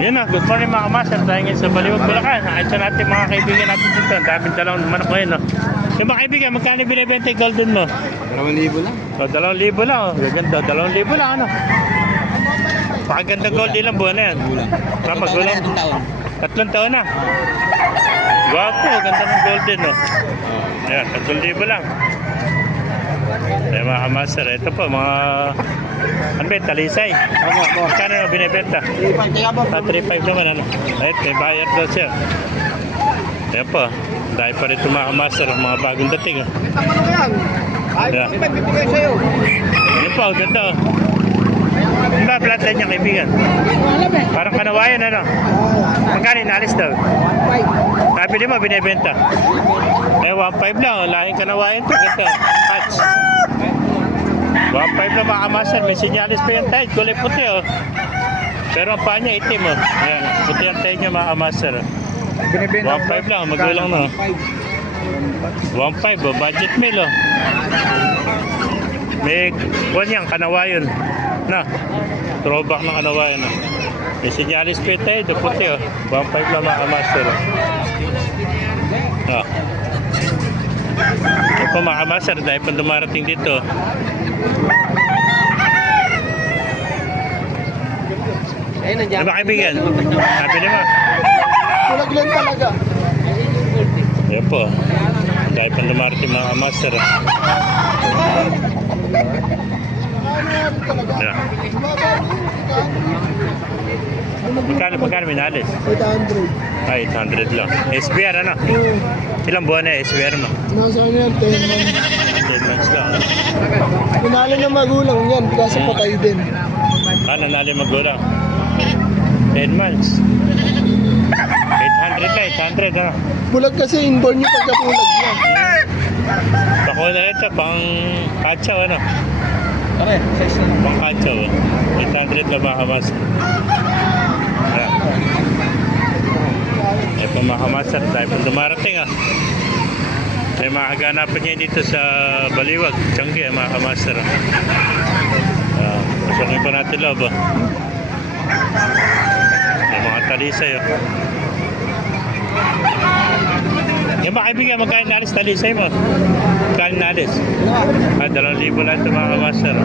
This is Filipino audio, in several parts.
Yun na, good morning mga kamaster. Tayo ngayon sa Baliwag, Bulacan. Nakita natin mga kaibigan natin dito. Ang daming dalawang manok ngayon, no? Yung mga kaibigan, magkano binibenta yung golden mo? 2,000 lang. O, 2,000 lang, oh. Gaganda, 2,000 lang, ano? Pakaganda gold, ilang buwan na yan? Magulang. 3 taon na. Gwapo, ganda ng golden, no? Ayan, 3,000 lang. Ayan mga kamaster, ito po, mga... Ano ba, talisay? Magkano na binibenta? 3,500 naman, ano? Ayun, may bayar daw siya. Ayan po, dahil pa rin mga kamaster, mga bagong dating, oh. Ayan. Ayan po, ganda, oh. Ano ba, bloodline niya, kaibigan? Parang kanawayan, ano? Magkano inalis daw? Kabili mo, binibenta. Eh, 1,500 lang, oh. Lahing kanawayan to, ganda. Hatch. 1,500 lang mga kamaster, may sinyalis pa yung tayo, kulay puti, oh. Pero ang paa niya itim, oh. Ayan, puti ang tayo niya mga kamaster. 1,500 lang, magulang na. 1,500, oh, budget meal, oh. May kuwan yan, kanawayon. Na, throwback ng kanawayon, oh. May sinyalis pa yung tayo, puti, oh. 1,500 lang mga kamaster, oh. Oh. Ito po mga kamaster, dahil pa dumarating dito. Ano ba kaibigan? Sabi naman. Kulag lang talaga. Ayan po. Dahil pa dumarating mga kamaster. Ayan. Magkano minalis? 800. Ay, 800 lang. SBR ano? Ilang buwan na SBR mo? Nasa ano yan, 10 months. 10 months lang. Pinalo ng magulang yan, kasi patay din. Nanali magulang. 10 months. 800 lang, 800 ano? Bulag kasi inborn yung pagkabulag niya. Pakuha na ito, pang kachaw ano? Pare, size na lang. Pang kachaw. 800 lang mga kamaster. Ayan. Eh po mga kamaster, dahil po dumarating ah. May makaganapan niya dito sa Baliwag, Tiangge mga kamaster. Pasakin pa natin loob ah. May mga talisay oh. Yung mga kaibigan, magkain nalis talisay mo? Magkain nalis? 2,000 lang ito mga kamaster.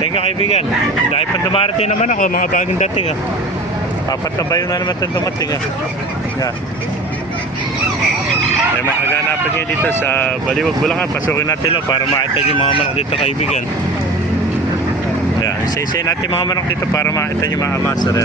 Thank you kaibigan. Dahil pa dumarating naman ako, mga bagong dating ah. Papatabayo na naman itong dumating ah. Yeah. May makaganapan niya dito sa Baliwag, Bulacan. Pasukin natin lang para makita yung mga manok dito kaibigan. Yeah. Isa-isa natin mga manok dito para makita yung mga master.